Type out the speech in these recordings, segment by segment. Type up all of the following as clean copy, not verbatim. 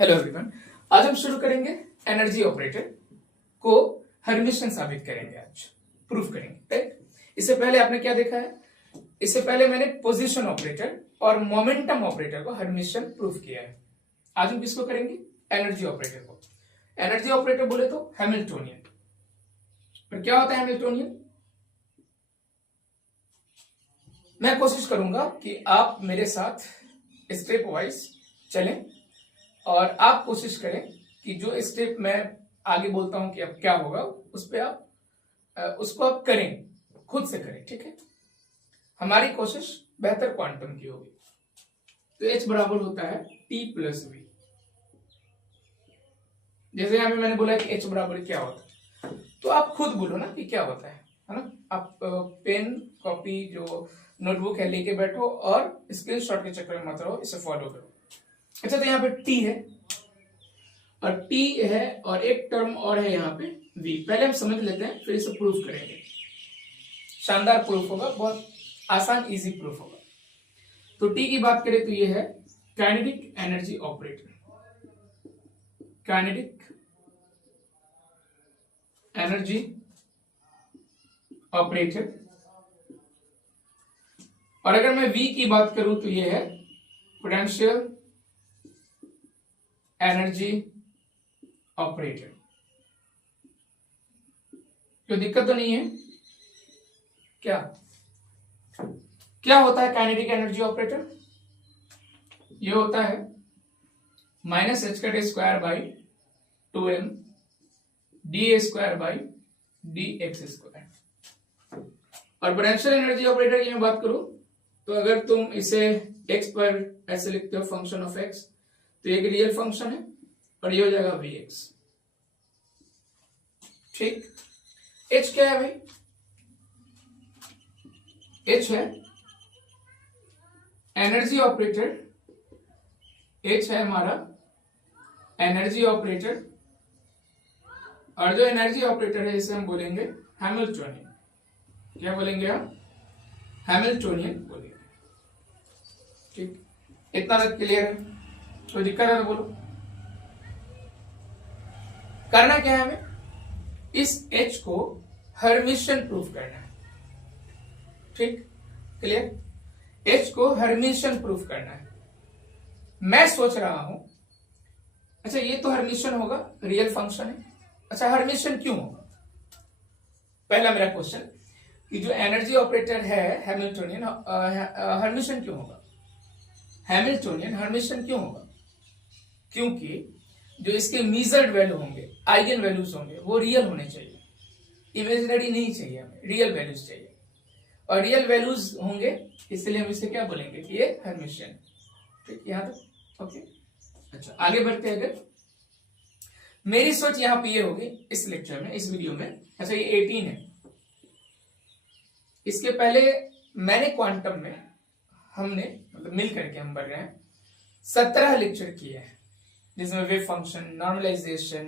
Hello everyone. आज हम शुरू करेंगे एनर्जी ऑपरेटर को हर्मिशन साबित करेंगे, आज प्रूफ करेंगे। राइट, इससे पहले आपने क्या देखा है? इससे पहले मैंने पोजीशन ऑपरेटर और मोमेंटम ऑपरेटर को हर्मिशन प्रूफ किया है। आज हम किसको करेंगे? एनर्जी ऑपरेटर को। एनर्जी ऑपरेटर बोले तो हैमिल्टोनियन। पर क्या होता है हैमिल्टोनियन? मैं कोशिश करूंगा कि आप मेरे साथ स्टेप वाइज चलें और आप कोशिश करें कि जो स्टेप मैं आगे बोलता हूं कि अब क्या होगा उस पे आप उसको आप करें, खुद से करें। ठीक है, हमारी कोशिश बेहतर क्वांटम की होगी। तो H बराबर होता है T प्लस V। जैसे यहां पे मैंने बोला कि H बराबर क्या होता है, तो आप खुद बोलो ना कि क्या होता है ना। आप पेन कॉपी जो नोटबुक है लेके बैठो और स्क्रीनशॉट के चक्कर में मत रहो, इसे फॉलो करो। अच्छा, तो यहाँ पे T है और T है और एक टर्म और है यहाँ पे V। पहले हम समझ लेते हैं, फिर इसे प्रूफ करेंगे। शानदार प्रूफ होगा, बहुत आसान इजी प्रूफ होगा। तो T की बात करें तो ये है kinetic energy operator. Kinetic energy operator. और अगर मैं V की बात करूं तो ये है पोटेंशियल एनर्जी ऑपरेटर। कोई दिक्कत तो नहीं है? क्या क्या होता है काइनेटिक एनर्जी ऑपरेटर? ये होता है माइनस एच का square by 2m D square by d x square. और पोटेंशियल एनर्जी ऑपरेटर की मैं बात करूं तो अगर तुम इसे x पर ऐसे लिखते हो फंक्शन ऑफ x, तो एक रियल फंक्शन है और ये हो जाएगा Vx। ठीक, H क्या है भाई? H है एनर्जी ऑपरेटर। H है हमारा एनर्जी ऑपरेटर, और जो एनर्जी ऑपरेटर है इसे हम बोलेंगे हैमिल्टोनियन। क्या बोलेंगे हम? हैमिल्टोनियन बोलेंगे। ठीक, इतना तक क्लियर है? कोई दिक्कत है तो बोलो। करना क्या है हमें? इस H को हर्मिशन प्रूफ करना है। ठीक, क्लियर? H को हर्मिशन प्रूफ करना है। मैं सोच रहा हूं, अच्छा ये तो हर्मिशन होगा, रियल फंक्शन है। अच्छा, हर्मिशन क्यों होगा? पहला मेरा क्वेश्चन कि जो एनर्जी ऑपरेटर है हैमिल्टोनियन, हर्मिशन क्यों होगा? हैमिल्टोनियन हर्मिशन क्यों होगा? क्योंकि जो इसके मीजर्ड वैल्यू होंगे, आइगन वैल्यूज होंगे, वो रियल होने चाहिए, इमेजिनरी नहीं चाहिए, हमें रियल वैल्यूज चाहिए। और रियल वैल्यूज होंगे, इसलिए हम इसे क्या बोलेंगे कि ये हर्मिशन। ठीक, यहां तक ओके। अच्छा, आगे बढ़ते हैं। अगर मेरी सोच यहां पे ये होगी इस लेक्चर में, इस वीडियो में। अच्छा, ये 18 है। इसके पहले मैंने क्वांटम में हमने मतलब मिल करके हम बढ़ रहे हैं 17 लेक्चर किए हैं, जिसमें वेव फंक्शन, नॉर्मलाइजेशन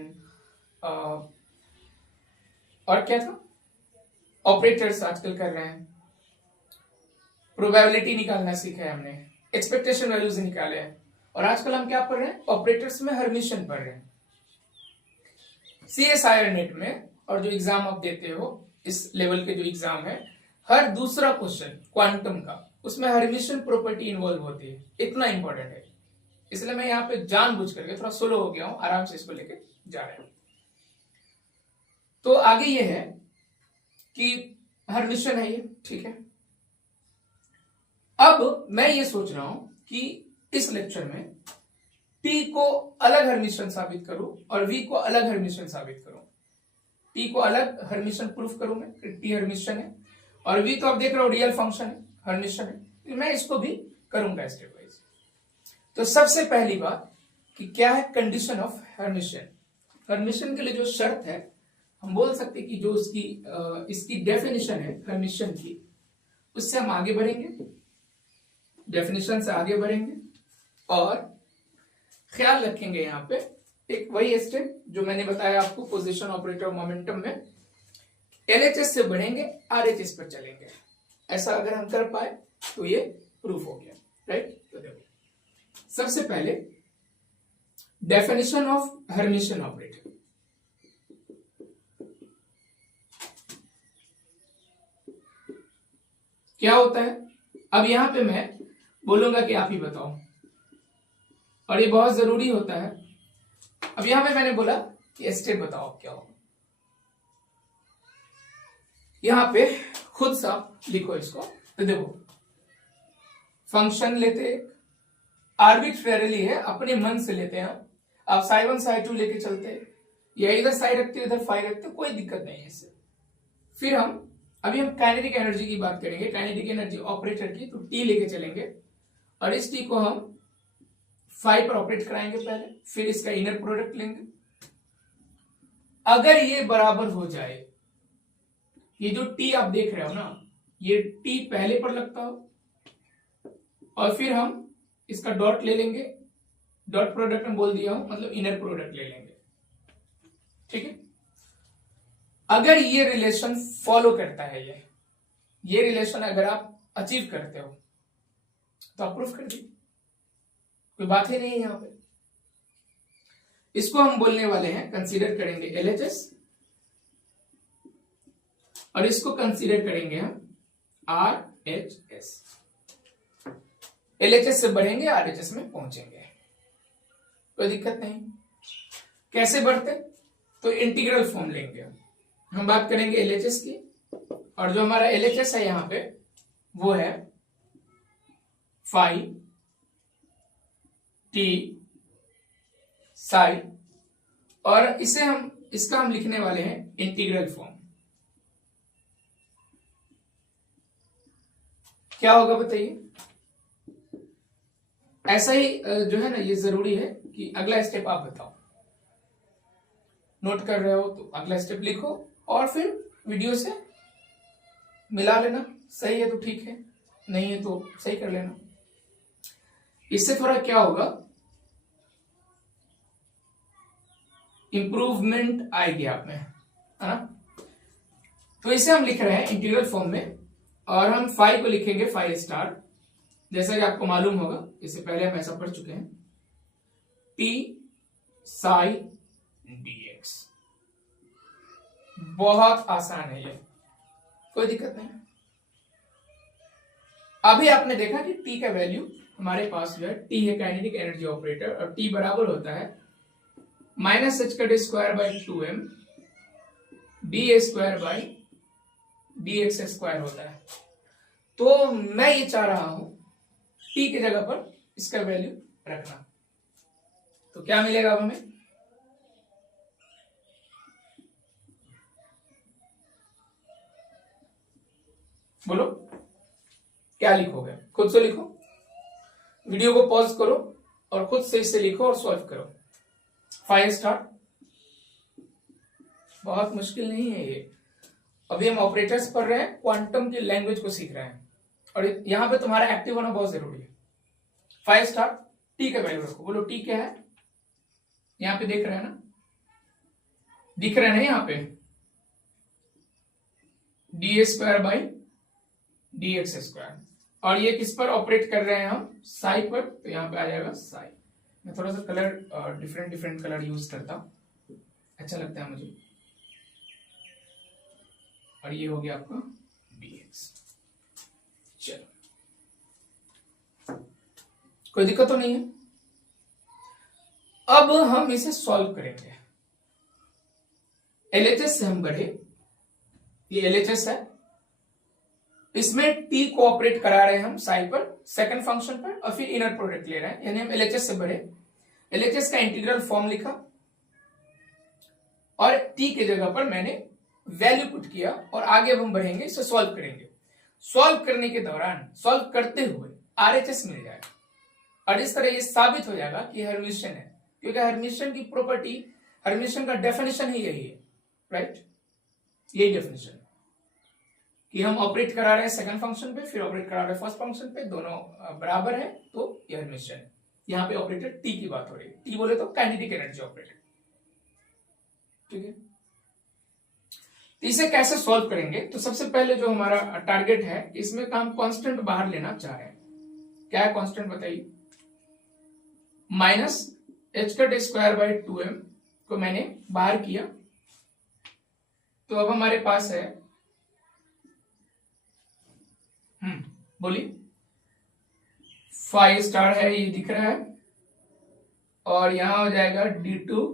और क्या था, ऑपरेटर्स आजकल कर रहे हैं, प्रोबेबिलिटी निकालना सीखा है हमने, एक्सपेक्टेशन वैल्यूज निकाले हैं, और आजकल हम क्या पढ़ रहे हैं? ऑपरेटर्स में हर्मिशन पढ़ रहे हैं। CSIR नेट में और जो एग्जाम आप देते हो, इस लेवल के जो एग्जाम है, हर दूसरा क्वेश्चन क्वांटम का, उसमें हर्मिशन प्रॉपर्टी इन्वॉल्व होती है। इतना इंपॉर्टेंट है, इसलिए मैं यहाँ पे जानबूझ करके थोड़ा स्लो हो गया हूं, आराम से इसको लेके जा रहे हैं। तो आगे ये है कि हर्मिशन है ये, ठीक है। अब मैं ये सोच रहा हूं कि इस लेक्चर में T को अलग हर्मिशन साबित करूं और V को अलग हर्मिशन साबित करूं। T को अलग हर्मिशन प्रूफ करूं मैं कि T हर्मिशन है, और V तो आप देख रहे हो रियल फंक्शन है, हर्मिशन है, तो मैं इसको भी करूंगा स्टेप वाइज। तो सबसे पहली बात कि क्या है कंडीशन ऑफ हर्मिशन। हर्मिशन के लिए जो शर्त है, हम बोल सकते कि जो इसकी डेफिनेशन है हर्मिशन की, उससे हम आगे बढ़ेंगे, डेफिनेशन से आगे बढ़ेंगे और ख्याल रखेंगे यहाँ पे एक वही स्टेप जो मैंने बताया आपको पोजीशन ऑपरेटर मोमेंटम में, LHS से बढ़ेंगे, RHS पर चलेंगे। ऐसा अगर हम कर पाए तो ये प्रूफ हो गया। राइट, तो देखो सबसे पहले डेफिनेशन ऑफ हर्मिशियन ऑपरेटर। क्या होता है? अब यहां पे मैं बोलूंगा कि आप ही बताओ, और ये बहुत जरूरी होता है। अब यहां पे मैंने बोला कि स्टेप बताओ क्या होगा। यहां पे खुद सा लिखो इसको। तो देखो, फंक्शन लेते आर्बिट्रेरिली है, अपने मन से लेते हैं। आप साई 1 साई 2 लेके चलते, या इधर साई रखते इधर फाई रखते, कोई दिक्कत नहीं है इससे। फिर हम अभी हम काइनेटिक एनर्जी की बात करेंगे, काइनेटिक एनर्जी ऑपरेटर की। तो टी लेके चलेंगे और इस टी को हम फाई पर ऑपरेट कराएंगे पहले, फिर इसका इनर प्रोडक्ट लेंगे। अगर ये बराबर हो जाए, ये जो टी आप देख रहे हो ना, ये टी पहले पर लगता हो, और फिर हम इसका डॉट ले लेंगे। डॉट प्रोडक्ट में बोल दिया हूं, मतलब इनर प्रोडक्ट ले लेंगे। ठीक है? अगर ये रिलेशन फॉलो करता है, ये रिलेशन अगर आप अचीव करते हो तो आप प्रूफ कर दीजिए, कोई बात ही नहीं है यहां पे। इसको हम बोलने वाले हैं, कंसीडर करेंगे एलएचएस, और इसको कंसीडर करेंगे हम आरएचएस। एलएचएस से बढ़ेंगे, आरएचएस में पहुंचेंगे, कोई दिक्कत नहीं। कैसे बढ़ते? तो इंटीग्रल फॉर्म लेंगे हम बात करेंगे एलएचएस की, और जो हमारा एलएचएस है यहां पे वो है फाई टी साई, और इसे इसका हम लिखने वाले हैं इंटीग्रल फॉर्म। क्या होगा बताइए? ऐसा ही जो है ना, ये जरूरी है कि अगला स्टेप आप बताओ। नोट कर रहे हो तो अगला स्टेप लिखो, और फिर वीडियो से मिला लेना। सही है तो ठीक है, नहीं है तो सही कर लेना। इससे थोड़ा क्या होगा, इंप्रूवमेंट आएगी आप में, है ना? तो इसे हम लिख रहे हैं इंटीग्रल फॉर्म में, और हम फाई को लिखेंगे फाई स्टार, जैसा कि आपको मालूम होगा, इससे पहले हम ऐसा पढ़ चुके हैं। टी साई डीएक्स, बहुत आसान है ये, कोई दिक्कत नहीं। अभी आपने देखा कि टी का वैल्यू हमारे पास जो है, टी है काइनेटिक एनर्जी ऑपरेटर, और टी बराबर होता है माइनस एच का D square by 2m D A square by d x square होता है। तो मैं ये चाह रहा हूं टी की जगह पर इसका वैल्यू रखना। तो क्या मिलेगा अब हमें? बोलो क्या लिखोगे? खुद से लिखो, वीडियो को पॉज करो और खुद से इसे लिखो और सॉल्व करो। फाइव स्टार, बहुत मुश्किल नहीं है ये। अभी हम ऑपरेटर्स पढ़ रहे हैं, क्वांटम की लैंग्वेज को सीख रहे हैं, और यहां पे तुम्हारा एक्टिव होना बहुत जरूरी है। 5 स्टार, टी का वैल्यू रखो। बोलो टी क्या है? यहां पे देख रहे हैं ना, दिख रहे हैं यहां पे D A square by d x square, और ये किस पर ऑपरेट कर रहे हैं हम? साई पर। तो यहां पे आ जाएगा साई। मैं थोड़ा सा कलर डिफरेंट कलर यूज करता हूं, अच्छा लगता है मुझे। और ये हो गया आपका dx। चलो, कोई दिक्कत तो नहीं है। अब हम इसे सॉल्व करेंगे। एलएचएस से हम बढ़े, ये एलएचएस है, इसमें टी को ऑपरेट करा रहे हैं हम साई पर, सेकंड फंक्शन पर, और फिर इनर प्रोडक्ट ले रहे हैं, यानी हम एलएचएस से बढ़े। एलएचएस का इंटीग्रल फॉर्म लिखा, और टी के जगह पर मैंने वैल्यू पुट किया, और आगे अब हम बढ़ेंगे, इसे सॉल्व करेंगे। सॉल्व करने के दौरान, सॉल्व करते हुए आरएचएस मिल जाएगा, और इस तरह ये साबित हो जाएगा कि हर्मिशियन है, क्योंकि हर्मिशियन की प्रॉपर्टी, हर्मिशियन का डेफिनेशन ही यही है, राइट? यही डेफिनेशन कि हम ऑपरेट करा रहे हैं सेकंड फंक्शन पे, फिर ऑपरेट करा रहे हैं फर्स्ट फंक्शन पे, दोनों बराबर है, तो ये हर्मिशियन है। यहां पे ऑपरेटर टी की बात हो रही है, टी बोले तो काइनेटिक एनर्जी ऑपरेटर, ठीक है? तो इसे कैसे सॉल्व करेंगे? तो सबसे पहले जो हमारा टारगेट है, इसमें का हम कांस्टेंट बाहर लेना चाह रहे हैं। क्या है कांस्टेंट बताइए? Minus H cut square by 2m को मैंने बाहर किया, तो अब हमारे पास है बोलिए 5 स्टार है, ये दिख रहा है, और यहां हो जाएगा d2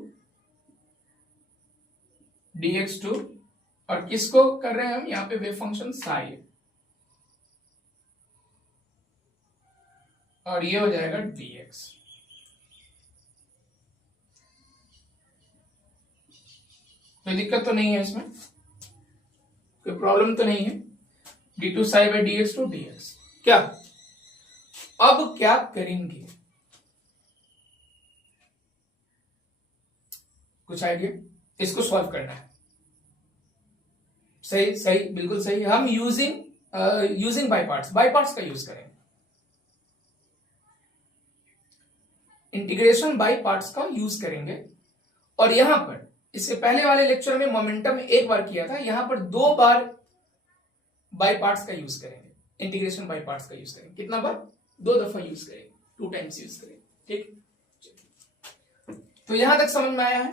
dx2, और किसको कर रहे हैं हम यहाँ पे वेव फंक्शन साई है, और ये हो जाएगा dx। कोई दिक्कत तो नहीं है इसमें, कोई प्रॉब्लम तो नहीं है। d2 psi by dx2 dx। क्या अब क्या करेंगे, कुछ आइडिया? इसको सॉल्व करना है। सही सही, बिल्कुल सही। हम यूजिंग बाय पार्ट्स का यूज करेंगे, इंटीग्रेशन बाय पार्ट्स का यूज करेंगे। और यहां पर इससे पहले वाले लेक्चर में मोमेंटम एक बार किया था, यहां पर 2 बार बाय पार्ट्स का यूज करेंगे, इंटीग्रेशन बाय पार्ट्स का यूज करेंगे। कितना बार? 2 दफा यूज करेंगे, 2 टाइम्स यूज करेंगे। ठीक, तो यहां तक समझ में आया है?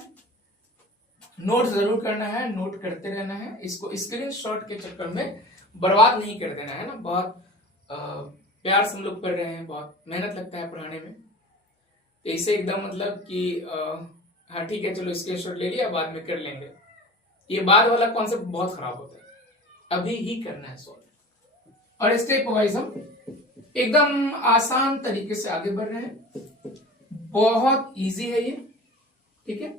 नोट जरूर करना है, नोट करते रहना है, इसको स्क्रीनशॉट के चक्कर में बर्बाद नहीं कर देना है ना। बहुत प्यार से हम लोग पढ़ रहे हैं, बहुत मेहनत लगता है पढ़ाने में, तो इसे एकदम मतलब कि हाँ ठीक है चलो स्क्रीनशॉट ले लिया, बाद में कर लेंगे, ये बाद वाला कॉन्सेप्ट बहुत खराब होता है। अभी ही करना है सॉल्व, और स्टेप वाइज हम एकदम आसान तरीके से आगे बढ़ रहे हैं। बहुत इजी है ये, ठीक है।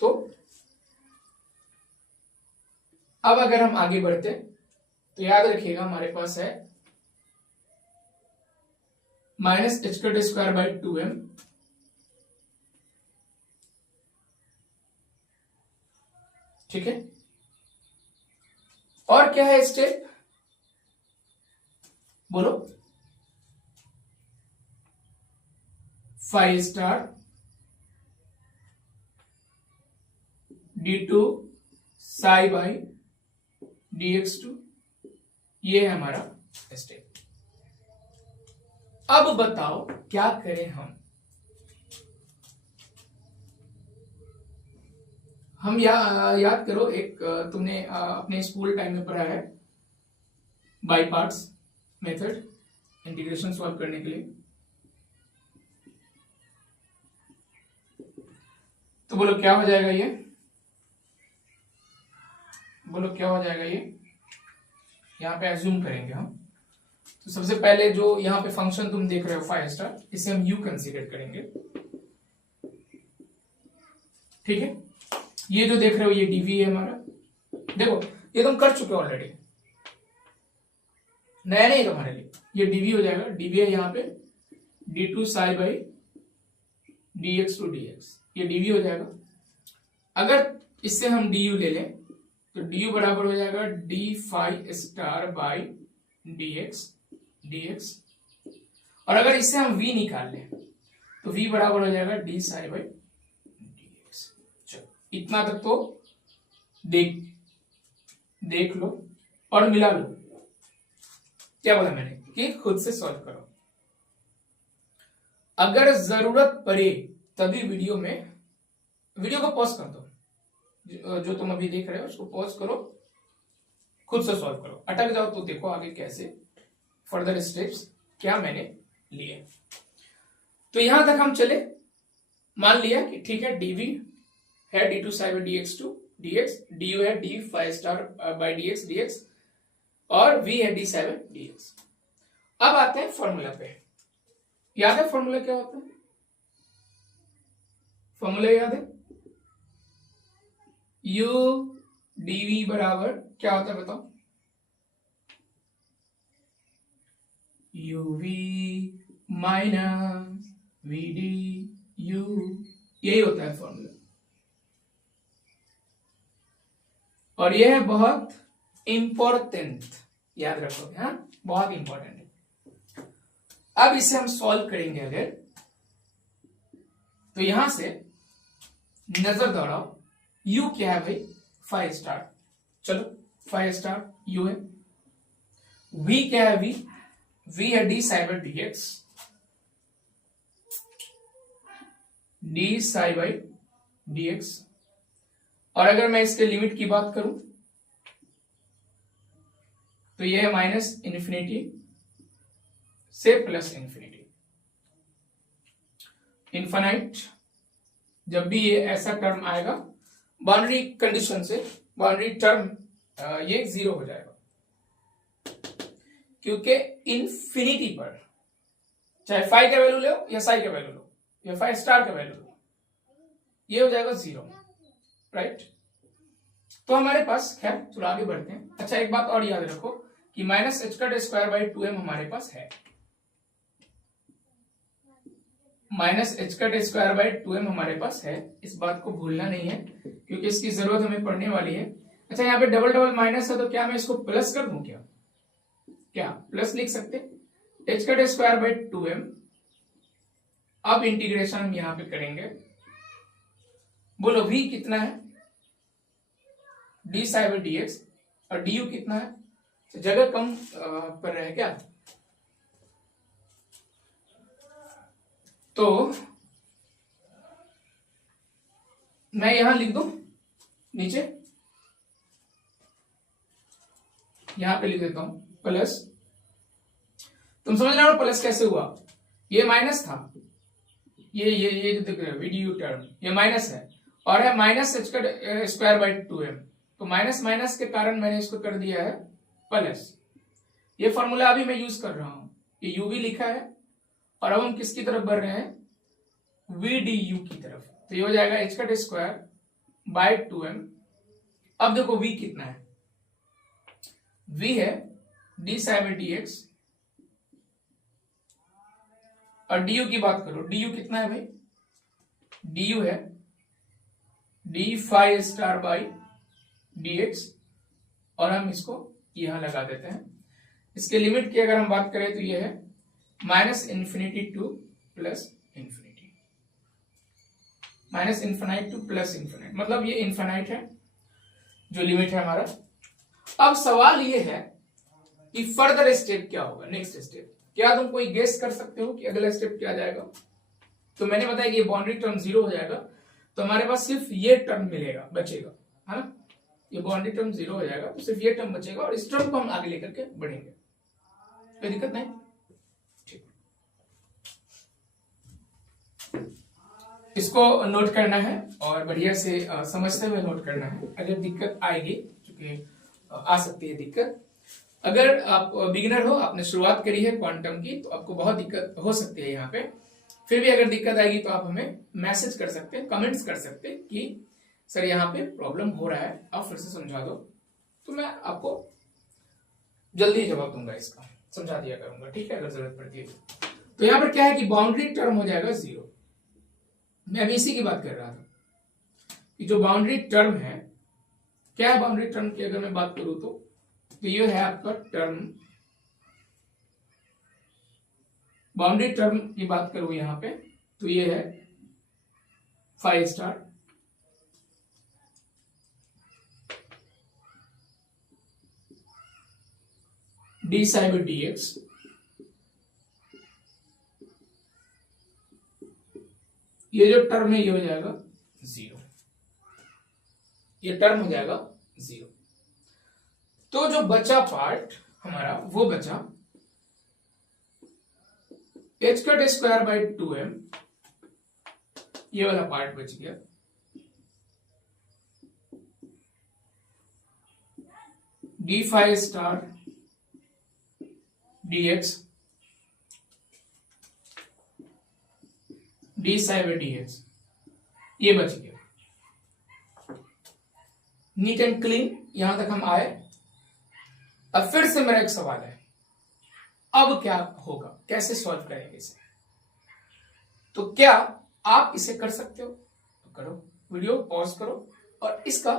तो अब अगर हम आगे बढ़ते तो याद रखिएगा हमारे पास है minus H cut square by 2m, ठीक है। और क्या है स्टेप, बोलो? 5 star d2 psi by dx2, ये है हमारा स्टेप। अब बताओ क्या करें हम याद करो, एक तुमने अपने स्कूल टाइम में पढ़ा है by parts method, integration solve करने के लिए। तो बोलो क्या हो जाएगा ये, बोलो क्या हो जाएगा ये। यहां पे एज्यूम करेंगे हम, तो सबसे पहले जो यहाँ पे फंक्शन तुम देख रहे हो 5 स्टार, इसे हम u कंसीडर करेंगे, ठीक है। ये जो देख रहे हो ये dv है हमारा, देखो ये तुम कर चुके हो ऑलरेडी, नया नहीं तुम्हारे लिए। ये dv हो जाएगा, dv है यहाँ पे d2 psi by dx2 dx, ये dv हो जाएगा। अगर इससे हम du ले लें तो du बराबर हो जाएगा d5 star by dx dx, और अगर इससे हम v निकाल लें तो v बराबर हो जाएगा d साई बाई dx। चलो इतना तक तो देख लो और मिला लो। क्या बोला मैंने कि खुद से सॉल्व करो, अगर जरूरत पड़े तभी वीडियो को पॉज कर दो, जो तुम अभी देख रहे हो उसको पॉज करो, खुद से सॉल्व करो। अटक जाओ तो देखो आगे कैसे फर्दर स्टेप्स क्या मैंने लिए। तो यहां तक हम चले, मान लिया कि ठीक है dv है d2 psi by dx2 dx, du है d5 star by dx dx, और v है d साई बाई dx। अब आते हैं फॉर्मूला पे। याद है फॉर्मूला क्या होता है? फॉर्मूला याद है? u dv बराबर क्या होता है बताओ? uv माइनस vd u, यही होता है फॉर्मूला। और यह है बहुत इंपॉर्टेंट, याद रखोगे, हाँ बहुत इंपॉर्टेंट है। अब इसे हम सॉल्व करेंगे अगर, तो यहां से नजर दौड़ाओ, u क्या है भाई? 5 स्टार। चलो 5 स्टार u है। v क्या है? v v है D psi by d x, d psi by d x, और अगर मैं इसके लिमिट की बात करूं तो यह है माइनस इन्फिनिटी से प्लस इन्फिनिटी। इन्फाइनाइट जब भी ये ऐसा टर्म आएगा बाउंड्री कंडीशन से, बाउंड्री टर्म ये 0 हो जाएगा, क्योंकि इन्फिनिटी पर चाहे फाई का वैल्यू लो या साई का वैल्यू लो या फाई स्टार का वैल्यू लो, ये हो जाएगा 0, राइट। तो हमारे पास, खैर चलो आगे बढ़ते हैं। अच्छा एक बात और याद रखो कि minus H cut square by 2m हमारे पास है, minus H cut square by 2m हमारे पास है, इस बात को भूलना नहीं है क्योंकि इसकी जरूरत हमें पड़ने वाली है। अच्छा यहाँ पे डबल डबल माइनस है तो क्या मैं इसको प्लस कर दूं, क्या प्लस लिख सकते, H cut square by 2m। अब इंटीग्रेशन हम यहां पे करेंगे, बोलो v कितना है, D psi by d x, और डी यू कितना है, तो जगह कम पर रहे क्या, तो मैं यहां लिख दूं नीचे, यहां पे लिख देता हूं प्लस, तुम समझ रहे हो प्लस कैसे हुआ, ये माइनस था, ये जो दिख रहा है वीडियो टर्म ये माइनस है, और है माइनस एच का स्क्वायर बाई 2m, तो माइनस माइनस के कारण मैंने इसको कर दिया है प्लस। ये फॉर्मूला अभी मैं यूज कर रहा हूं, ये u भी लिखा है, और अब हम किसकी तरफ बढ़ रहे हैं, वी डी यू की तरफ, तो ये हो जाएगा एच का स्क्वायर बाई 2m। अब देखो v कितना है, v है D psi by d x, और du की बात करो, du कितना है भाई, du है d phi star by d x, और हम इसको यहां लगा देते हैं। इसके लिमिट की अगर हम बात करें तो ये है minus infinity two plus infinity, minus infinite two plus infinite, मतलब ये इन्फिनाइट है जो लिमिट है हमारा। अब सवाल ये है कि फर्दर स्टेप क्या होगा, नेक्स्ट स्टेप क्या तुम कोई गेस कर सकते हो कि अगला स्टेप क्या जाएगा। तो मैंने बताया कि ये बाउंड्री टर्म 0 हो जाएगा, तो हमारे पास सिर्फ ये टर्म मिलेगा, बचेगा, है ना, ये बाउंड्री टर्म 0 हो जाएगा तो सिर्फ ये टर्म बचेगा, और इस टर्म को हम आगे लेकर के बढ़ेंगे, कोई दिक्कत नहीं, ठीक। इसको नोट करना है और बढ़िया से समझते हुए नोट करना है, अगर दिक्कत आएगी, क्योंकि आ सकती है दिक्कत, अगर आप बिगिनर हो, आपने शुरुआत करी है क्वांटम की, तो आपको बहुत दिक्कत हो सकती है यहाँ पे, फिर भी अगर दिक्कत आएगी तो आप हमें मैसेज कर सकते हैं, कमेंट्स कर सकते हैं कि सर यहाँ पे प्रॉब्लम हो रहा है, आप फिर से समझा दो, तो मैं आपको जल्दी जवाब दूंगा, इसका समझा दिया करूंगा, ठीक है, अगर जरूरत पड़ती है। तो यहाँ पर क्या है कि बाउंड्री टर्म हो जाएगा 0, मैं अभी इसी की बात कर रहा था कि जो बाउंड्री टर्म है, क्या है बाउंड्री टर्म की अगर मैं बात करूं तो ये है आपका टर्म, बाउंड्री टर्म की बात करूं यहां पे तो ये है phi star d psi by d x, ये जो टर्म है ये हो जाएगा 0, ये टर्म हो जाएगा 0। तो जो बचा पार्ट हमारा वो बचा H cut square by 2m, ये वाला पार्ट बच गया, d phi star d x d psi by d x, ये बच गया, नीट एंड क्लीन, यहां तक हम आए। अब फिर से मेरा एक सवाल है, अब क्या होगा, कैसे सॉल्व करेंगे इसे, तो क्या आप इसे कर सकते हो तो करो, वीडियो पॉज करो और इसका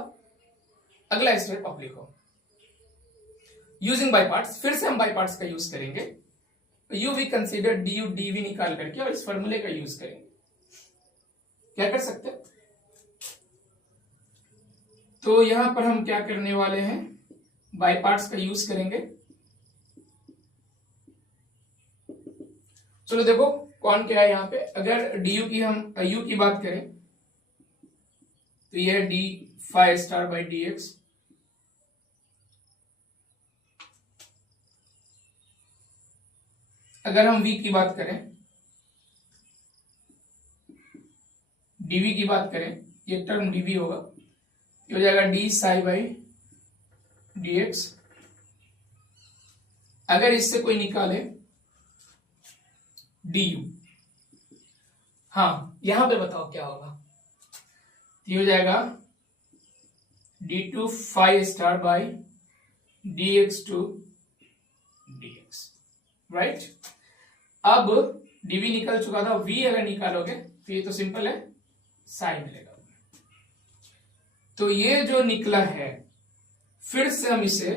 अगला स्टेप आप लिखो यूजिंग बाय पार्ट्स। फिर से हम बाय पार्ट्स का यूज करेंगे, u v consider d u d v निकाल करके और इस फॉर्मूले का यूज करेंगे। क्या कर सकते हैं, तो यहां पर हम क्या करने वाले हैं, बाय पार्ट्स का यूज करेंगे, चलो देखो कौन क्या है यहाँ पे। अगर डी की हम यू की बात करें तो यह d phi star by d x. अगर हम v की बात करें, dv की बात करें, ये टर्म dv होगा, ये हो जाएगा D psi by d x. अगर इससे कोई निकाले du, हाँ यहां पे बताओ क्या होगा। ये हो जाएगा d2 phi star by d x two d x, right. अब dv निकल चुका था, v अगर निकालोगे तो ये तो सिंपल है, साई मिलेगा। तो ये जो निकला है, फिर से हम इसे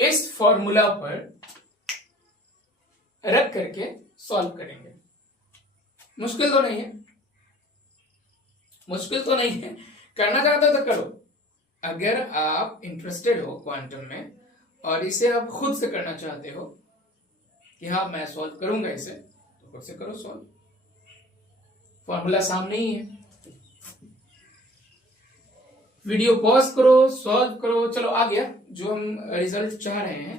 इस फॉर्मूला पर रख करके सॉल्व करेंगे। मुश्किल तो नहीं है, मुश्किल तो नहीं है, करना चाहते हो तो करो। अगर आप इंटरेस्टेड हो क्वांटम में और इसे आप खुद से करना चाहते हो कि हाँ मैं सॉल्व करूंगा इसे, तो खुद से करो सॉल्व, फॉर्मूला सामने ही है। वीडियो पॉज करो, सॉल्व करो। चलो आ गया जो हम रिजल्ट चाह रहे हैं।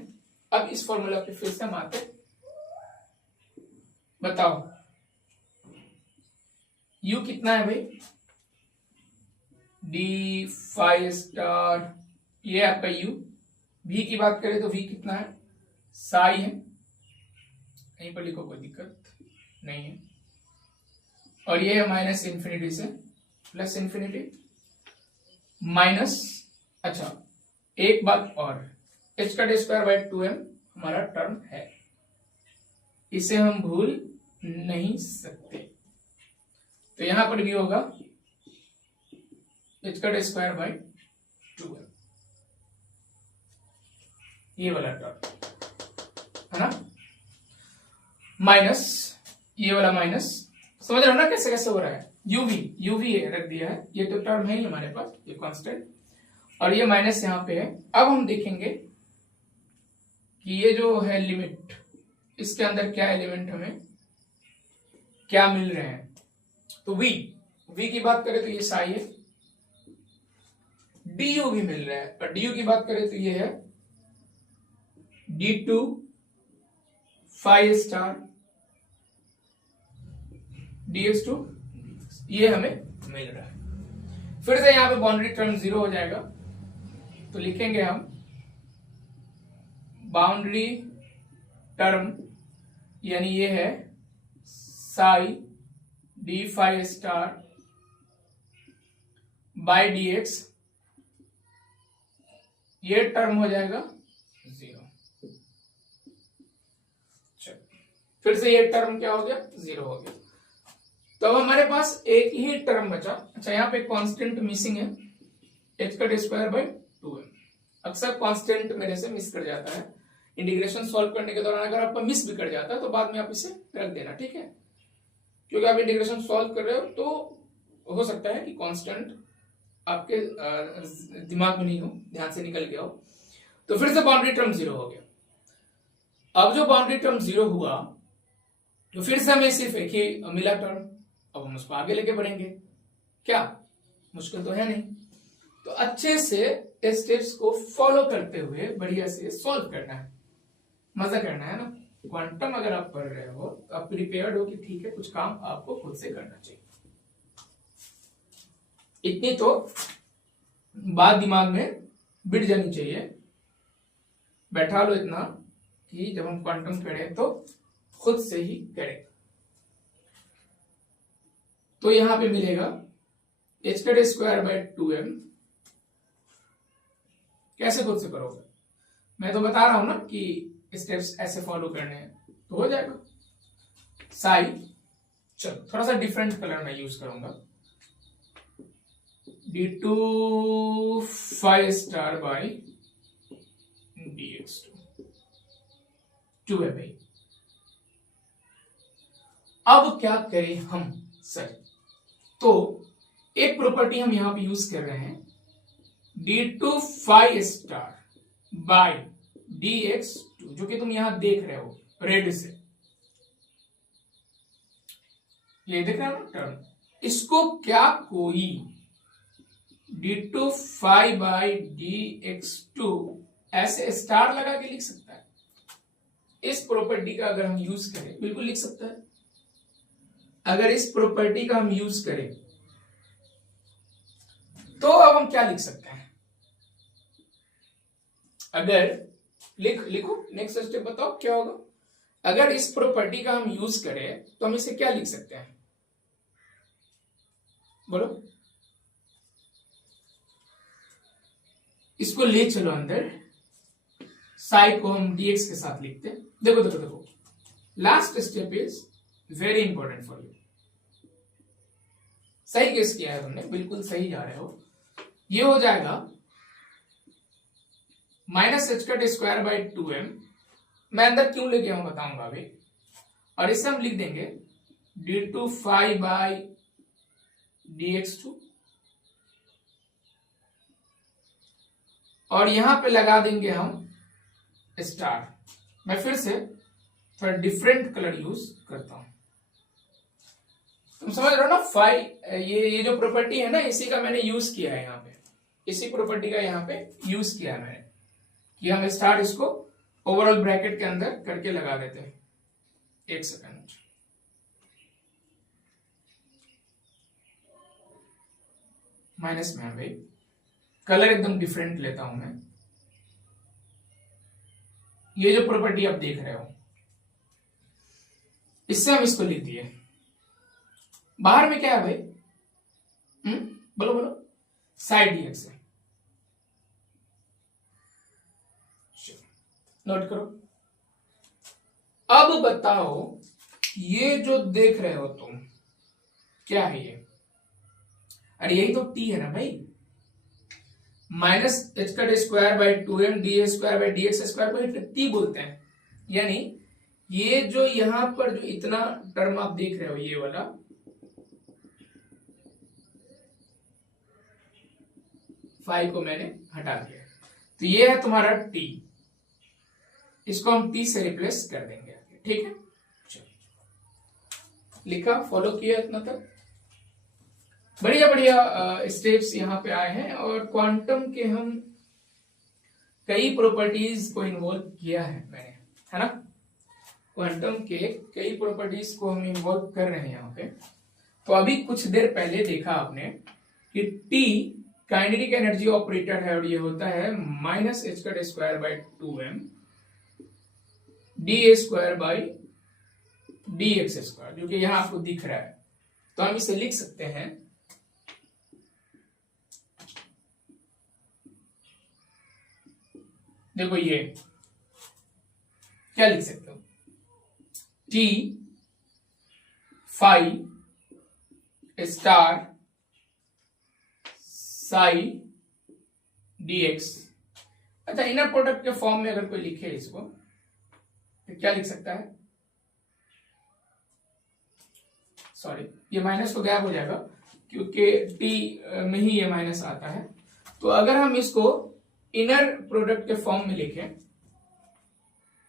अब इस फॉर्मूला पे फिर से हम आते, बताओ u कितना है भाई, डी फाई स्टार, ये आपका u। v की बात करें तो v कितना है, साई है, कहीं पर लिखो कोई दिक्कत नहीं है। और ये है माइनस इंफिनिटी से प्लस इंफिनिटी माइनस। अच्छा एक बात और, h का स्क्वायर बाई 2m हमारा टर्म है, इसे हम भूल नहीं सकते। तो यहां पर भी होगा h का स्क्वायर बाई 2m, ये वाला टर्म है ना, माइनस ये वाला माइनस। समझ रहे हो ना कैसे कैसे हो रहा है। यूवी रख दिया है, ये तो टर्म है ही हमारे पास, ये कांस्टेंट, और ये माइनस यहां पे है। अब हम देखेंगे कि ये जो है लिमिट, इसके अंदर क्या एलिमेंट हमें क्या मिल रहे हैं। तो v की बात करें तो ये साई है, du भी मिल रहा है, और du की बात करें तो ये है d2 phi star dx to, ये हमें मिल रहा है। फिर से यहां पे बाउंड्री टर्म 0 हो जाएगा, तो लिखेंगे हम बाउंड्री टर्म, यानी ये है psi d phi star by d x, ये टर्म हो जाएगा 0। फिर से ये टर्म क्या हो गया, 0 हो गया। तो अब हमारे पास एक ही टर्म बचा। अच्छा यहाँ पे कांस्टेंट मिसिंग है, h का स्क्वायर बाई 2m। अक्सर कांस्टेंट मेरे से मिस कर जाता है, इंटीग्रेशन सॉल्व करने के दौरान अगर आपका मिस भी कर जाता है तो बाद में आप इसे रख देना, ठीक है। क्योंकि आप इंटीग्रेशन सॉल्व कर रहे हो तो हो सकता है कि कांस्टेंट आपके दिमाग में नहीं हो, ध्यान से निकल गया हो। तो फिर से बाउंड्री टर्म 0 हो गया। अब जो बाउंड्री टर्म 0 हुआ तो फिर से हमें सिर्फ एक ही मिला टर्म, अब हम उसको आगे लेके बढ़ेंगे। क्या मुश्किल तो है नहीं। तो अच्छे से स्टेप्स को फॉलो करते हुए बढ़िया से सॉल्व करना है, मजा करना है ना। क्वांटम अगर आप पढ़ रहे हो तो आप प्रिपेयर्ड हो कि ठीक है कुछ काम आपको खुद से करना चाहिए। इतनी तो बात दिमाग में बिठ जानी चाहिए, बैठा लो इतना कि जब हम क्वांटम करें तो खुद से ही करें। तो यहां पे मिलेगा h का स्क्वायर बाई 2m। कैसे खुद से करोगे, मैं तो बता रहा हूं ना कि स्टेप्स ऐसे फॉलो करने हैं तो हो जाएगा। साई, चलो थोड़ा सा डिफरेंट कलर मैं यूज करूंगा, d2 phi star by dx2 2 है भाई। अब क्या करें हम सर, तो एक प्रॉपर्टी हम यहां पे यूज कर रहे हैं, d2 phi star by dx2, जो कि तुम यहां देख रहे हो रेड से, ये देख रहे हो ना टर्म, इसको क्या कोई d2 फाई बाई dx2 ऐसे स्टार लगा के लिख सकता है? इस प्रॉपर्टी का अगर हम यूज करें, बिल्कुल लिख सकता है। अगर इस प्रॉपर्टी का हम यूज करें तो अब हम क्या लिख सकते हैं? अगर लिखो नेक्स्ट स्टेप बताओ क्या होगा। अगर इस प्रॉपर्टी का हम यूज करें तो हम इसे क्या लिख सकते हैं? बोलो। इसको ले चलो अंदर, साई को हम dx के साथ लिखते हैं। देखो देखो देखो, last step is very important for you. सही गेस किया है तुमने, बिल्कुल सही जा रहे हो। ये हो जाएगा minus H cut square by 2m। मैं अंदर क्यों लेके आऊं बताऊंगा अभी। और इसे हम लिख देंगे d2 फाई बाई dx2, और यहां पे लगा देंगे हम स्टार। मैं फिर से थोड़ा डिफरेंट कलर यूज करता हूं। तुम समझ रहे हो ना, फाई ये जो प्रॉपर्टी है ना, इसी का मैंने यूज किया है यहाँ पे, इसी प्रॉपर्टी का यहाँ पे यूज किया है मैंने, कि हम स्टार इसको ओवरऑल ब्रैकेट के अंदर करके लगा देते हैं। एक सेकंड, माइनस में भाई कलर एकदम डिफरेंट लेता हूं मैं। ये जो प्रॉपर्टी आप देख रहे हो, इससे हम इसको लिख दिए। बाहर में क्या है भाई? बोलो बोलो, साइड dx है। नोट करो। अब बताओ, ये जो देख रहे हो तुम, क्या है ये? अरे यही तो t है ना भाई। Minus H cut square by 2m D square by d x square को टी बोलते हैं। यानी ये जो यहां पर जो इतना टर्म आप देख रहे हो, ये वाला, फाइव को मैंने हटा दिया, तो ये है तुम्हारा t। इसको हम t से रिप्लेस कर देंगे। ठीक है, चलो लिखा, फॉलो किया इतना तक। बढ़िया बढ़िया स्टेप्स यहाँ पे आए हैं, और क्वांटम के हम कई प्रॉपर्टीज को इन्वॉल्व किया है मैंने, है ना। क्वांटम के कई प्रॉपर्टीज को हम इन्वॉल्व कर रहे हैं यहाँ पे। तो अभी कुछ देर पहले देखा आपने कि T काइनेटिक एनर्जी ऑपरेटर है, और ये होता है minus H cut square by 2m D square by d x square, जो कि यहां आपको दिख रहा है। तो हम इसे लिख सकते हैं देखो, ये क्या लिख सकते हो? T phi star psi dx। अच्छा, इनर प्रोडक्ट के फॉर्म में अगर कोई लिखे इसको तो क्या लिख सकता है? सॉरी, ये माइनस तो गैप हो जाएगा क्योंकि t में ही ये माइनस आता है। तो अगर हम इसको इनर प्रोडक्ट के फॉर्म में लिखें,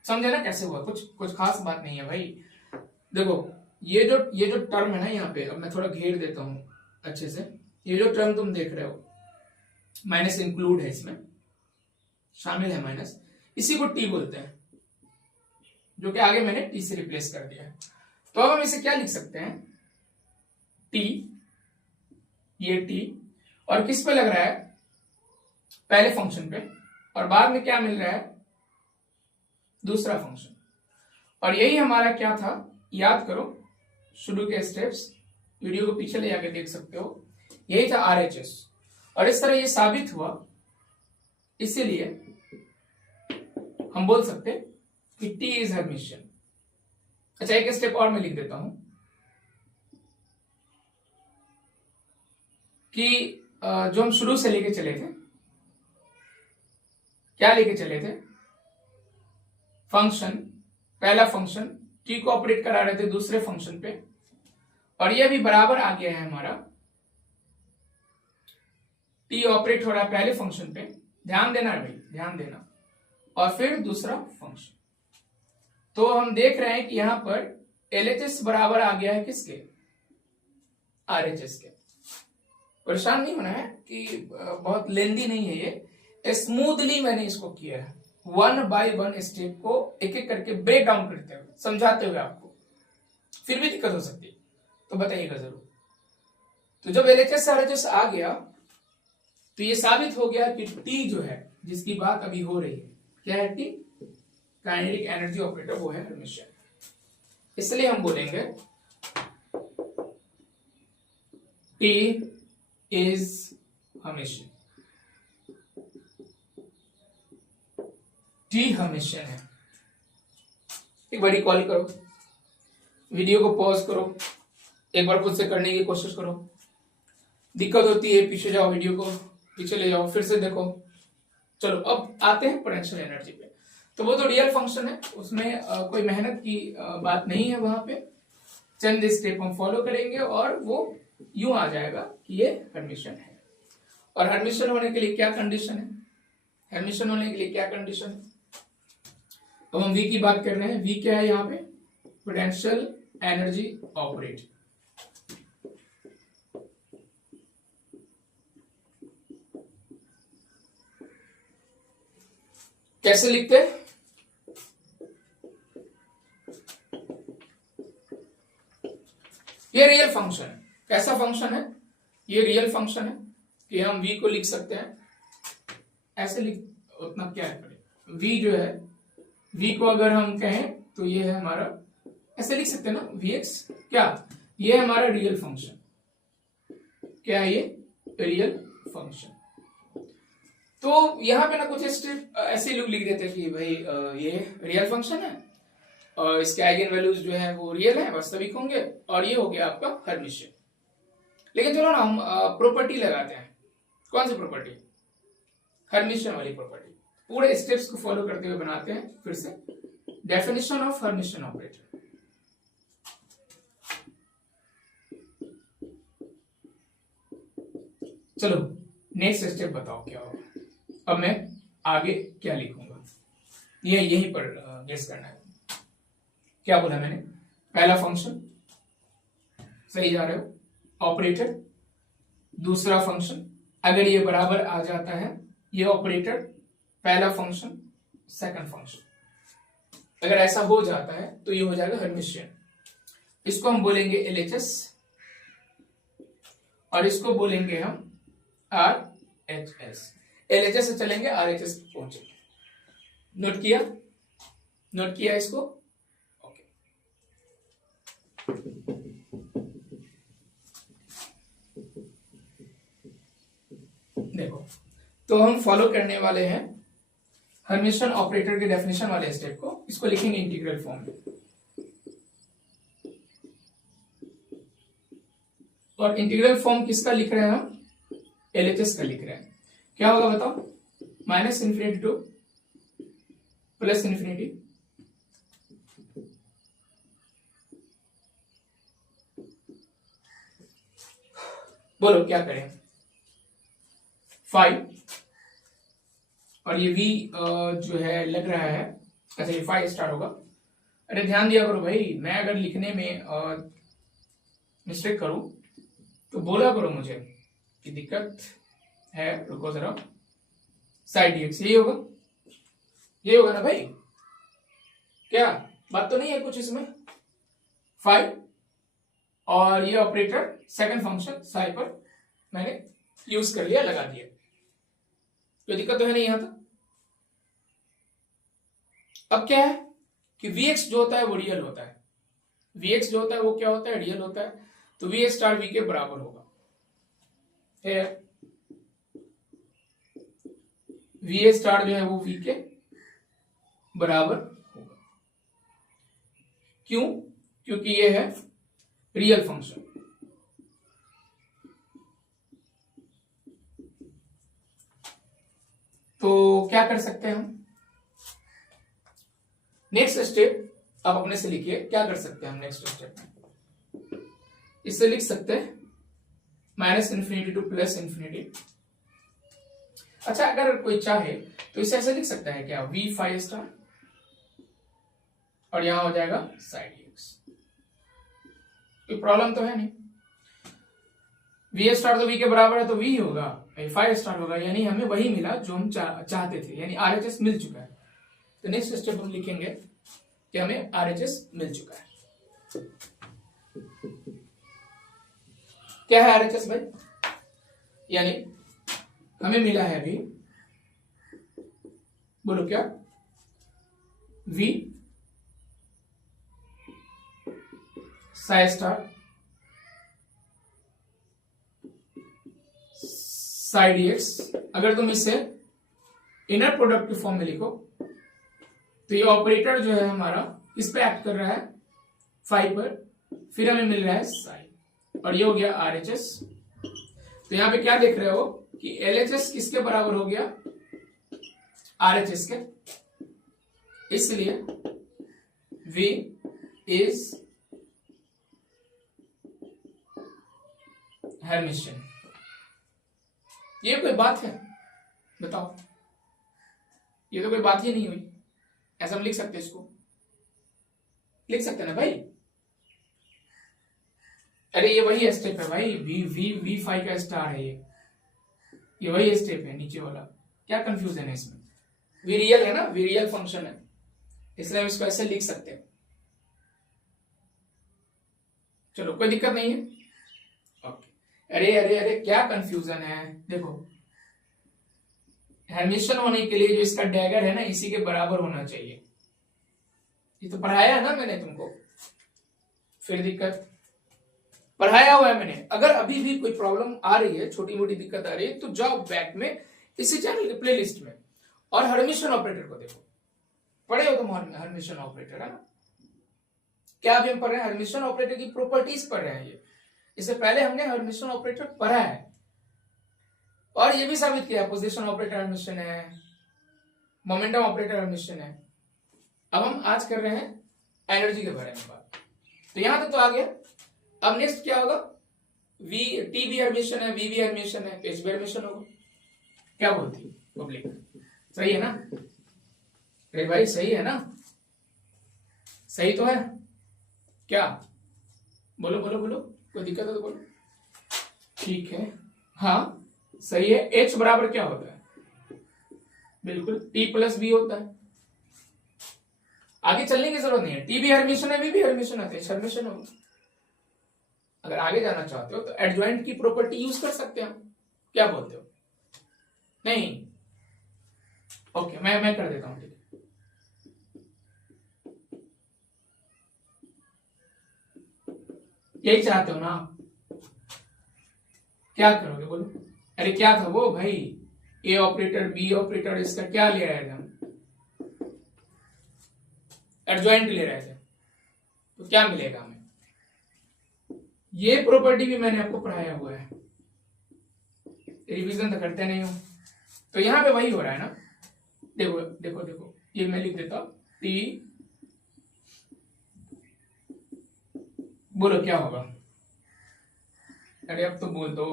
समझे ना कैसे हुआ? कुछ खास बात नहीं है भाई। देखो, ये जो टर्म है ना यहाँ पे, अब मैं थोड़ा घेर देता हूं अच्छे से। ये जो टर्म तुम देख रहे हो, माइनस इंक्लूड है, इसमें शामिल है माइनस, इसी को टी बोलते हैं, जो कि आगे मैंने टी से रिप्लेस कर दिया है। तो अब हम इसे क्या लिख सकते हैं? टी, ये टी, और किस पे लग रहा है? पहले फंक्शन पे, और बाद में क्या मिल रहा है? दूसरा फंक्शन। और यही हमारा क्या था, याद करो शुरू के स्टेप्स, वीडियो को पीछे ले जाके देख सकते हो। यही था RHS, और इस तरह ये साबित हुआ, इसीलिए हम बोल सकते कि T इज हर्मिशियन। अच्छा, एक स्टेप और मैं लिख देता हूं कि जो हम शुरू से लेके चले थे, क्या लेके चले थे? फंक्शन, पहला फंक्शन T को ऑपरेट करा रहे थे दूसरे फंक्शन पे, और ये भी बराबर आ गया है हमारा, T ऑपरेट हो रहा है पहले फंक्शन पे, ध्यान देना भाई, ध्यान देना, और फिर दूसरा फंक्शन। तो हम देख रहे हैं कि यहां पर LHS बराबर आ गया है किसके? RHS के। परेशान नहीं होना है कि बहुत लेंदी नहीं है ये, स्मूथली मैंने इसको किया है, 1 बाय 1 स्टेप को एक एक करके ब्रेक डाउन करते हुए, समझाते हुए आपको। फिर भी दिक्कत हो सकती है तो बताइएगा जरूर। तो जब LHS से RHS आ गया तो ये साबित हो गया कि T जो है, जिसकी बात अभी हो रही है, क्या है T? काइनेटिक एनर्जी ऑपरेटर, वो है हर्मिशियन। इसलिए हम बोलेंगे T is Hermitian. T Hermitian है। एक बार रिकॉल करो, वीडियो को पॉज करो, एक बार खुद से करने की कोशिश करो। दिक्कत होती है पीछे जाओ, वीडियो को पीछे ले जाओ, फिर से देखो। चलो अब आते हैं पोटेंशियल एनर्जी पे। तो वो तो रियल फंक्शन है, उसमें कोई मेहनत की बात नहीं है। वहां पे चंद स्टेप हम फॉलो करेंगे और वो यूं आ जाएगा कि ये हर्मिशियन है। और हर्मिशियन होने के लिए क्या कंडीशन है? हर्मिशियन होने के लिए क्या कंडीशन है? अब हम V की बात कर रहे हैं। V क्या है यहाँ पे? Potential energy operate. कैसे लिखते हैं? ये रियल फंक्शन है। कैसा फंक्शन है? ये रियल फंक्शन है कि हम V को लिख सकते हैं ऐसे, लिख उतना क्या है, V जो है, V को अगर हम कहें तो ये है हमारा, ऐसे लिख सकते हैं ना, Vx क्या, ये हमारा रियल फंक्शन। क्या है ये? Real function. तो यहां पे ना कुछ स्टेप ऐसे लोग लिख देते हैं कि भाई ये रियल फंक्शन है और इसके आइगन वैल्यूज जो है वो रियल है, वास्तविक होंगे, और ये हो गया आपका हर्मिशियन। लेकिन चलो ना हम प्रॉपर्टी लगाते हैं। कौन सी प्रॉपर्टी? हर्मिशियन वाली प्रॉपर्टी। पूरे स्टेप्स को फॉलो करते हुए बनाते हैं फिर से। Definition of Hermitian operator. चलो नेक्स्ट स्टेप बताओ क्या होगा। अब मैं आगे क्या लिखूंगा, ये यहीं पर गेस करना है। क्या बोला मैंने? पहला फंक्शन, सही जा रहे हो, ऑपरेटर। दूसरा फंक्शन, अगर ये बराबर आ जाता है, ये ऑपरेटर, पहला फंक्शन, सेकंड फंक्शन, अगर ऐसा हो जाता है तो ये हो जाएगा हर्मिशियन। इसको हम बोलेंगे LHS और इसको बोलेंगे हम RHS। LHS से चलेंगे RHS पहुंचेंगे। नोट किया? नोट किया इसको? ओके। देखो, तो हम फॉलो करने वाले हैं हर्मिशियन ऑपरेटर के डेफिनेशन वाले स्टेप को। इसको लिखेंगे इंटीग्रल फॉर्म में, और इंटीग्रल फॉर्म किसका लिख रहे हैं हम? LHS का लिख रहे हैं। क्या होगा बताओ? -∞ टू +∞। बोलो क्या करें? 5 और ये V जो है लग रहा है, अच्छा ये 5 स्टार्ट होगा। अरे ध्यान दिया करो भाई, मैं अगर लिखने में मिस्टेक करूं तो बोला करो मुझे कि दिक्कत है, रुको जरा। साइड dx यही होगा, ये होगा ना भाई? क्या बात तो नहीं है कुछ इसमें? 5 और ये ऑपरेटर सेकंड फंक्शन साइ पर मैंने यूज कर लिया, लगा दिया। कोई दिक्कत तो है नहीं यहां तक? अब क्या है कि Vx जो होता है वो रियल होता है। Vx जो होता है वो क्या होता है? रियल होता है। तो V स्टार V के बराबर होगा। V स्टार जो है वो V के बराबर होगा। क्यों? क्योंकि ये है रियल फंक्शन। तो क्या कर सकते हैं हम? नेक्स्ट स्टेप आप अपने से लिखिए, क्या कर सकते हैं हम नेक्स्ट स्टेप में? इससे लिख सकते हैं -∞ टू +∞। अच्छा, अगर कोई चाहे तो इसे ऐसे लिख सकता है क्या? V5 स्टार और यहां हो जाएगा साइड dx। कोई प्रॉब्लम तो है नहीं। वी स्टार तो वी के बराबर है तो वी होगा, 5 स्टार होगा, यानी हमें वही मिला जो हम चाहते थे, यानी आरएचएस मिल चुका है। तो नेक्स्ट स्टेप हम लिखेंगे कि हमें आरएचएस मिल चुका है। क्या है आरएचएस भाई? यानी हमें मिला है अभी, बोलो क्या, v psi star psi d x. अगर तुम इसे इनर प्रोडक्ट की फॉर्म में लिखो तो ये ऑपरेटर जो है हमारा इस पे एक्ट कर रहा है 5 पर, फिर हमें मिल रहा है साई, और ये हो गया आरएचएस। तो यहां पे क्या देख रहे हो कि एलएचएस किसके बराबर हो गया? आरएचएस के, इसलिए V इज हेर्मिशियन। ये कोई बात है बताओ? ये तो कोई बात ही नहीं हुई। ऐसा हम लिख सकते, इसको लिख सकते ना भाई? अरे ये वही स्टेप है भाई, वी 5 का स्टार है ये वही स्टेप है नीचे वाला। क्या कंफ्यूजन है इसमें? वी रियल है ना, वी रियल फंक्शन है, इसलिए हम इसको ऐसे लिख सकते हैं। चलो कोई दिक्कत नहीं है। ओके, अरे अरे अरे क्या कंफ्यूजन है? देखो, हेर्मिशियन होने के लिए जो इसका डैगर है ना, इसी के बराबर होना चाहिए। ये तो पढ़ाया है ना मैंने तुमको, फिर दिक्कत पढ़ाया हुआ है मैंने। अगर अभी भी कोई प्रॉब्लम आ रही है, छोटी मोटी दिक्कत आ रही है, तो जाओ बैक में इसी चैनल के प्लेलिस्ट में और हेर्मिशियन ऑपरेटर को देखो। पढ़े हो तुम हेर्मिशियन ऑपरेटर, है ना? क्या अभी हम पढ़ रहे हैं? हेर्मिशियन ऑपरेटर की प्रॉपर्टीज पढ़ रहे हैं। ये इससे पहले हमने हेर्मिशियन ऑपरेटर पढ़ा है और ये भी साबित किया, पोजीशन ऑपरेटर हेर्मिशियन है, मोमेंटम ऑपरेटर हेर्मिशियन है। अब हम आज कर रहे हैं एनर्जी के बारे में बात। तो यहां तक तो आ गया। अब नेक्स्ट क्या होगा? वी टी भी हेर्मिशियन है, वी भी हेर्मिशियन है, एच भी हेर्मिशियन होगा। क्या बोलती है पब्लिक? सही है ना? अरे भाई सही है ना? सही तो है क्या? बोलो बोलो बोलो, कोई दिक्कत है तो बोलो। ठीक है, हाँ सही है। एच बराबर क्या होता है? बिल्कुल टी प्लस बी होता है। आगे चलने की जरूरत नहीं है। टी भी हेर्मिशियन है, वी भी हेर्मिशियन है, एच हेर्मिशियन होगा। अगर आगे जाना चाहते हो तो एडजॉइंट की प्रॉपर्टी यूज कर सकते हैं। क्या बोलते हो? नहीं? ओके, मैं कर देता हूं। ठीक है, यही चाहते हो ना? क्या करोगे बोलो? अरे क्या था वो भाई, ए ऑपरेटर बी ऑपरेटर, इसका क्या ले रहे थे हम? एडजॉइंट ले रहे थे। तो क्या मिलेगा हमें? ये प्रॉपर्टी भी मैंने आपको पढ़ाया हुआ है, रिवीजन तो करते नहीं हो। तो यहां पे वही हो रहा है ना। देखो देखो देखो, ये मैं लिख देता हूं, टी, बोलो क्या होगा? अरे अब तो बोल दो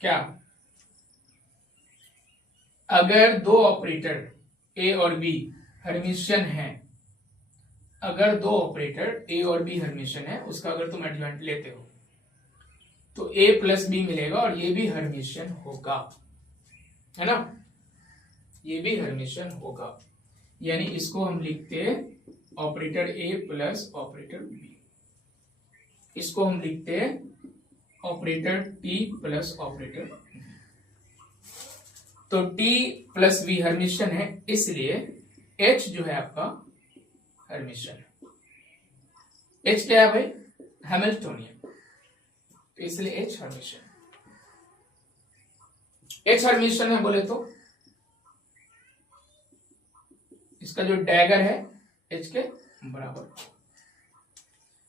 क्या? अगर दो ऑपरेटर ए और बी हेर्मिशियन है, अगर दो ऑपरेटर ए और बी हेर्मिशियन है, उसका अगर तुम एडजॉइंट लेते हो तो ए प्लस बी मिलेगा और ये भी हेर्मिशियन होगा, है ना? ये भी हेर्मिशियन होगा, यानी इसको हम लिखते operator A plus operator B. इसको हम लिखते operator T plus operator B. तो टी प्लस बी हेर्मिशियन है, इसलिए एच जो है आपका हेर्मिशियन है। एच क्या है भाई? हैमिल्टोनियन। तो इसलिए एच हेर्मिशियन। एच हेर्मिशियन है बोले तो इसका जो डैगर है एच के बराबर।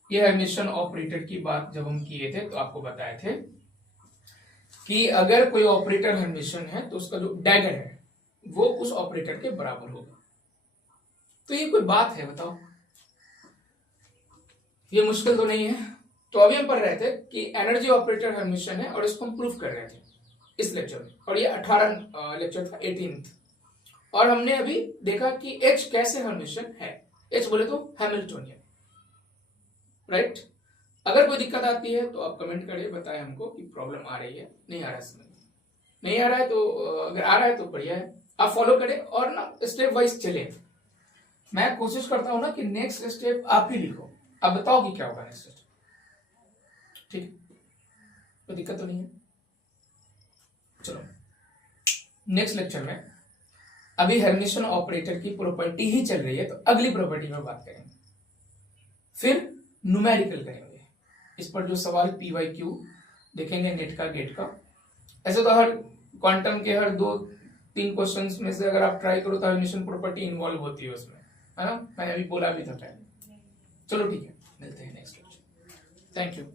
ये हेर्मिशियन ऑपरेटर की बात जब हम किए थे तो आपको बताए थे कि अगर कोई ऑपरेटर हेर्मिशियन है तो उसका जो डैगर है वो उस ऑपरेटर के बराबर होगा। तो ये कोई बात है बताओ? ये मुश्किल तो नहीं है। तो अभी हम पढ़ रहे थे कि एनर्जी ऑपरेटर हेर्मिशियन है और इसको हम प्रूफ कर रहे थे इस लेक्चर में, और ये 18 लेक्चर था, 18th। और हमने अभी देखा कि एच कैसे हेर्मिशियन है। एच बोले तो हैमिल्टोनियन, राइट? अगर कोई दिक्कत आती है तो आप कमेंट करिए, बताएं हमको कि प्रॉब्लम आ रही है, नहीं आ रहा है समझ में, नहीं आ रहा है तो अगर आ रहा है तो बढ़िया है, आप फॉलो करें और ना स्टेप वाइज चले। मैं कोशिश करता हूं ना कि नेक्स्ट स्टेप आप ही लिखो, आप बताओ कि क्या होगा नेक्स्ट स्टेप, ठीक है, कोई दिक्कत तो नहीं है। चलो नेक्स्ट लेक्चर में, अभी हर्मिशन ऑपरेटर की प्रॉपर्टी ही चल रही है तो अगली प्रॉपर्टी में बात करेंगे, फिर न्यूमेरिकल करेंगे, इस पर जो सवाल PYQ देखेंगे नेट का गेट का। ऐसे तो हर क्वांटम के हर 2-3 क्वेश्चंस में से अगर आप ट्राई करो तो हर्मिशन प्रॉपर्टी इन्वॉल्व होती है उसमें, है ना, मैंने अभी बोला भी था पहले। चलो ठीक है, मिलते हैं नेक्स्ट लेक्चर, थैंक यू।